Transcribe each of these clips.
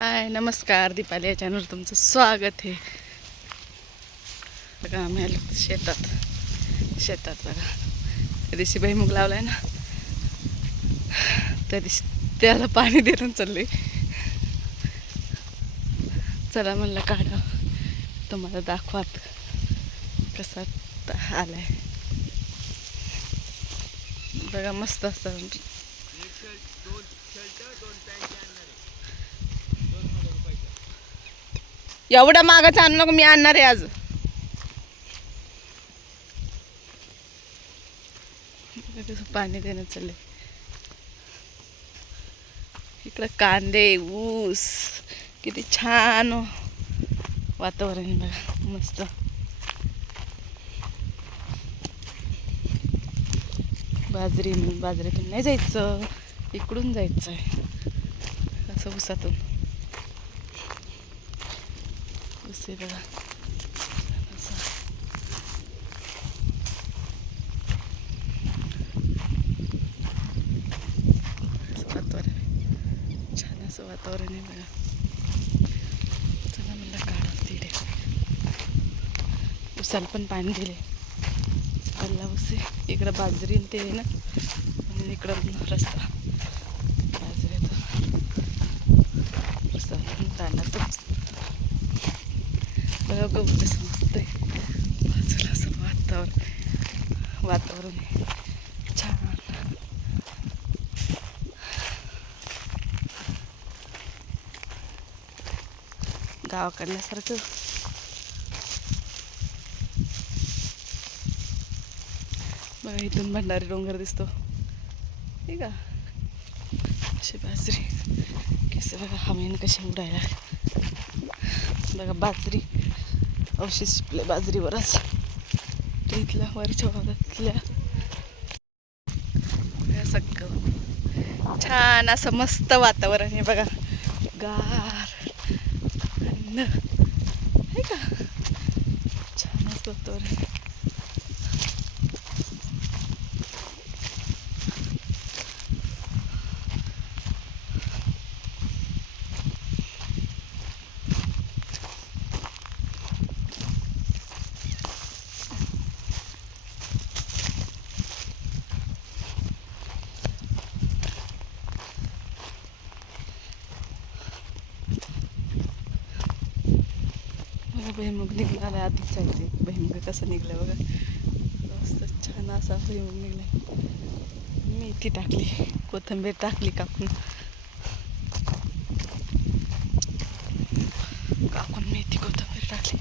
हाय नमस्कार, दीपाली या चॅनलवर तुमचं स्वागत आहे. बघा आम्ही आलो शेतात बघा त्या दिवशी भुईमुग लावलाय ना, त्या दिवशी त्याला पाणी देऊन चालले. चला म्हणलं काढा तुम्हाला दाखवात कसा आलाय. बघा मस्त असं एवढा मागाचं आणू नको, मी आणणार आहे आज. पाणी देणं चालले इकडं. कांदे, ऊस, किती छान वातावरण बघा मस्त. बाजरीतून नाही जायचं, इकडून जायचं आहे असं ऊसातून. ऊस आहे बघा असं. वातावरण छान असं वातावरण आहे बघा. चला म्हणलं काढा तिथे. उसाला पण पाणी दिले. कल्ला ऊस आहे इकडं, बाजरी ते आहे ना, आणि इकडं रस्ता बाजरीचा उसातून तांडातच बघा. गहू कसं मस्त आहे बाजूला असं वातावरण आहे छान. गावाकडल्यासारखं. बघा इथून भंडारी डोंगर दिसतो ठीक आहे. अशी बाजरी कसं बघा, हवेनं कशी उडायला बघा. बाजरी अवशेष शिपले बाजरीवरच. इथल्या वरच्या भागातल्या सगळं छान असं मस्त वातावरण आहे बघा. गार आहे का, छानच वातावरण. भुईमुग निघला आहे, आधीच आहे ते भुईमुग कसं निघलं बघा. मस्त छान असा भुईमुग निघला. मेथी टाकली, कोथिंबीर टाकली कापून मेथी कोथिंबीर टाकली.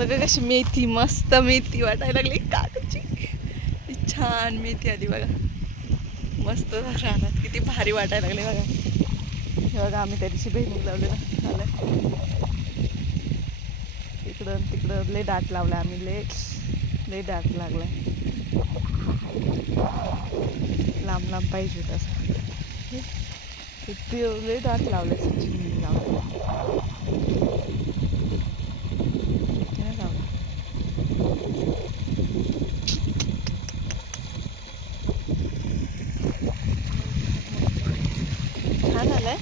बघा कशी मेथी, मस्त मेथी वाटायला लागली काकाची. छान मेथी आली बघा, मस्त रानात किती भारी वाटायला लागले बघा. हे बघा आम्ही त्या दिवशी भुईमुग लावलेला आलाय. इकडं तिकडं लय दाट लावलाय आम्ही, लय दाट लागलाय. लांब लांब पाहिजे तसं किती लय दाट लावलाय. सचिन लावलं छान आलाय.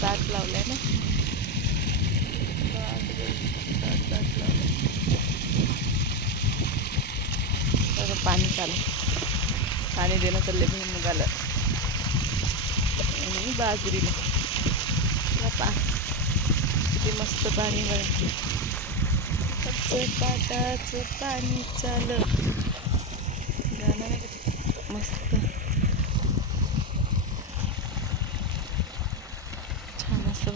दाट लावलाय ना, दाट लावलाय. पाणी पाणी देणं चालले भुईमुगाला आणि बाजरीला. किती मस्त पाणी बघा. पाटाचं पाणी चाललं गाणं नाही का मस्त. छान असं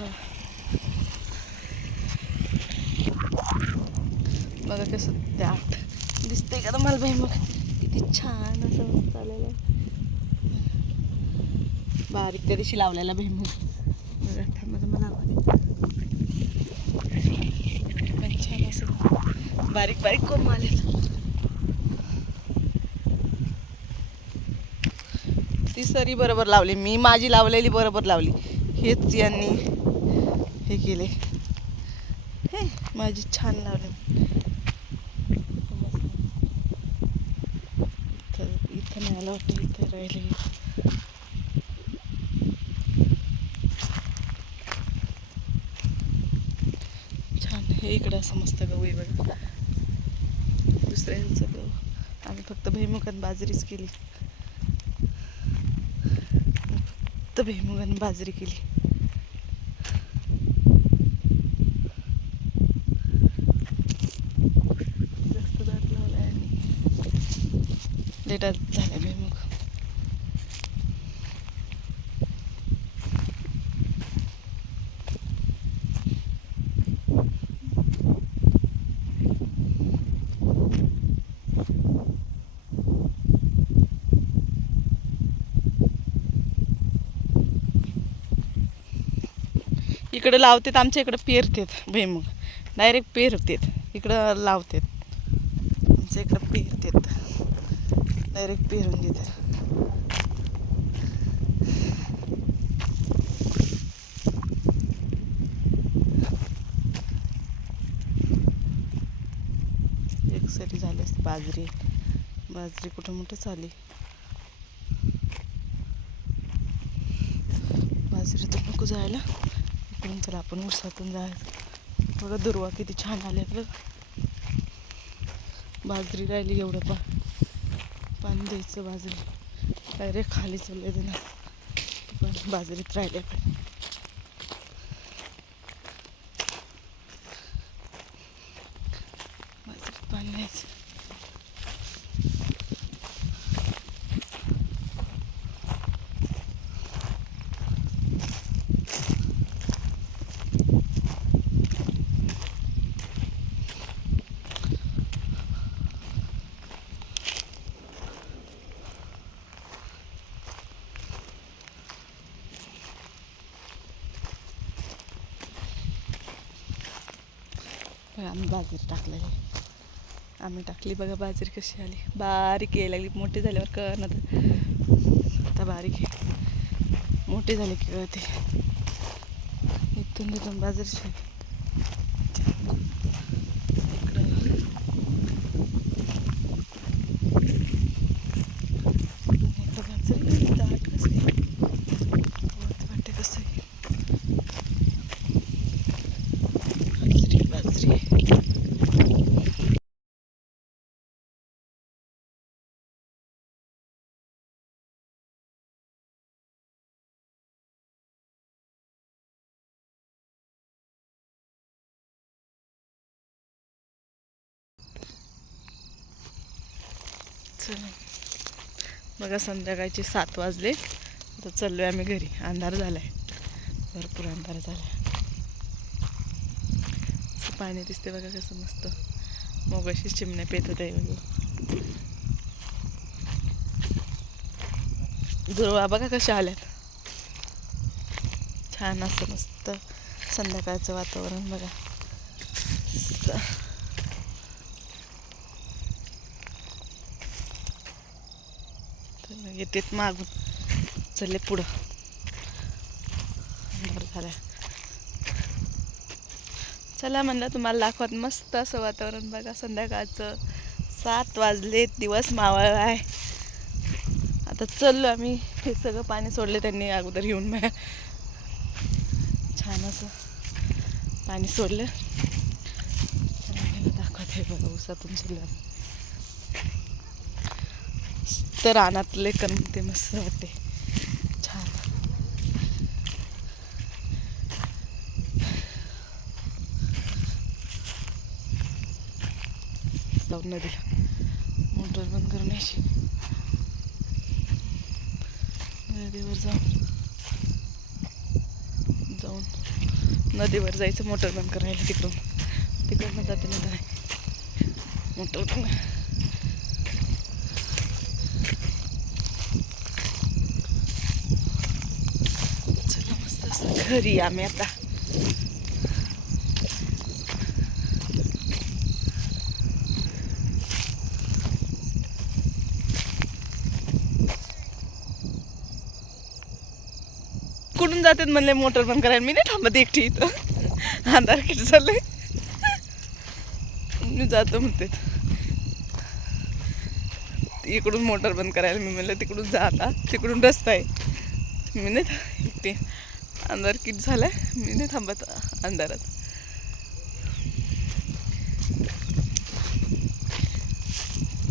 बघा कसं दाट दिसते का तुम्हाला भुईमुग. किती छान असं मस्त आलेलं आहे. बारीक त्या दिवशी लावलेला भुईमुग बघा. थांबा मला छान असं बारीक बारीक कोंब आले. ती सरी बरोबर लावली, मी माझी लावलेली बरोबर लावली. हेच यांनी हे केले. हे माझी छान लावले. इथं नाही आलं वाटतं, इथं राहिले. छान. हे इकडं असं मस्त गहू आहे बघा, दुसऱ्यांचं गहू. आम्ही फक्त भुईमुगात बाजरीच केली, फक्त भुईमुगात बाजरी केली. जास्त दाट लावला आहे आणि लेटात झाला भुईमुग. इकडं लावतात, आमच्या इकडं पेरतात भुईमुग, डायरेक्ट पेरतात. इकडं लावतात, आमच्या इकडं पेरतात, डायरेक्ट पेरून देतात. एक सरी झाली असते. बाजरी कुठं मोठं चाली. बाजरी तर नको जायला. इकडून चला आपण उसातून जायचं. बघा दुर्वा किती छान आले आपलं. बाजरी राहिली, एवढं पाणी द्यायचं. बाजरी डायरेक्ट खाली चालले ते ना, पण बाजरीत राहिले आपण. बाजरीत पाणी द्यायचं. आम्ही बाजरी टाकलेली, आम्ही टाकली बघा. बाजरी कशी आली, बारीक यायला लागली. मोठी झाल्यावर कळणार, आता बारीक आहे. मोठी झाली की कळते. इथून बाजरी चला बघा, संध्याकाळचे 7 वाजले. आता चाललो आहे आम्ही घरी. अंधार झाला आहे, भरपूर अंधार झाला आहे. असं पाणी दिसते बघा कसं मस्त. मगाशी चिमण्या पेत होत्या बघा. दुर्वा बघा कशा आल्यात. छान असं मस्त संध्याकाळचं वातावरण बघा. येतेत मागून, चले पुढं. बरं झालं. चला म्हणलं तुम्हाला दाखवत. मस्त असं वातावरण बघा संध्याकाळचं. 7 वाजले, दिवस मावळला आहे. आता चाललो आम्ही. हे सगळं पाणी सोडले त्यांनी अगोदर येऊन. छान असं पाणी सोडलं. दाखवत आहे बघा, उसातून चाललं तर रानातले करमते, मस्त वाटते. छान. जाऊन नदीला मोटर बंद करून यायची. नदीवर जाऊन नदीवर जायचं, मोटर बंद करायला. तिकडून जाते नदी नाही, मोटर बंद. चला मस्त असं घरी आम्ही आता. इकडून जातात म्हणले मोटर बंद करायला. मी नाही थांबत एकटी इथं, अंधार किती चाललंय. मी जातो म्हणते इकडून मोटर बंद करायला. मी म्हणलं तिकडून जा आता, तिकडून रस्ता आहे. मी नाही एकटी, अंधार किती झालाय, मी नाही थांबत अंधारात.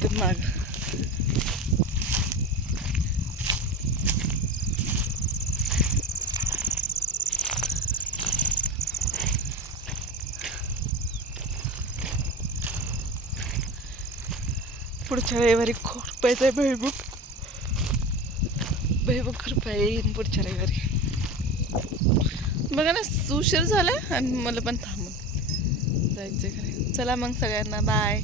तर माग पुढच्या रविवारी खुरपायचं आहे भुईमुग. भुईमुग खुरपाय येईन पुढच्या रविवारी. बघा ना उशीर झाला आणि मला पण थांबून जायचं खरं. चला मग सगळ्यांना बाय.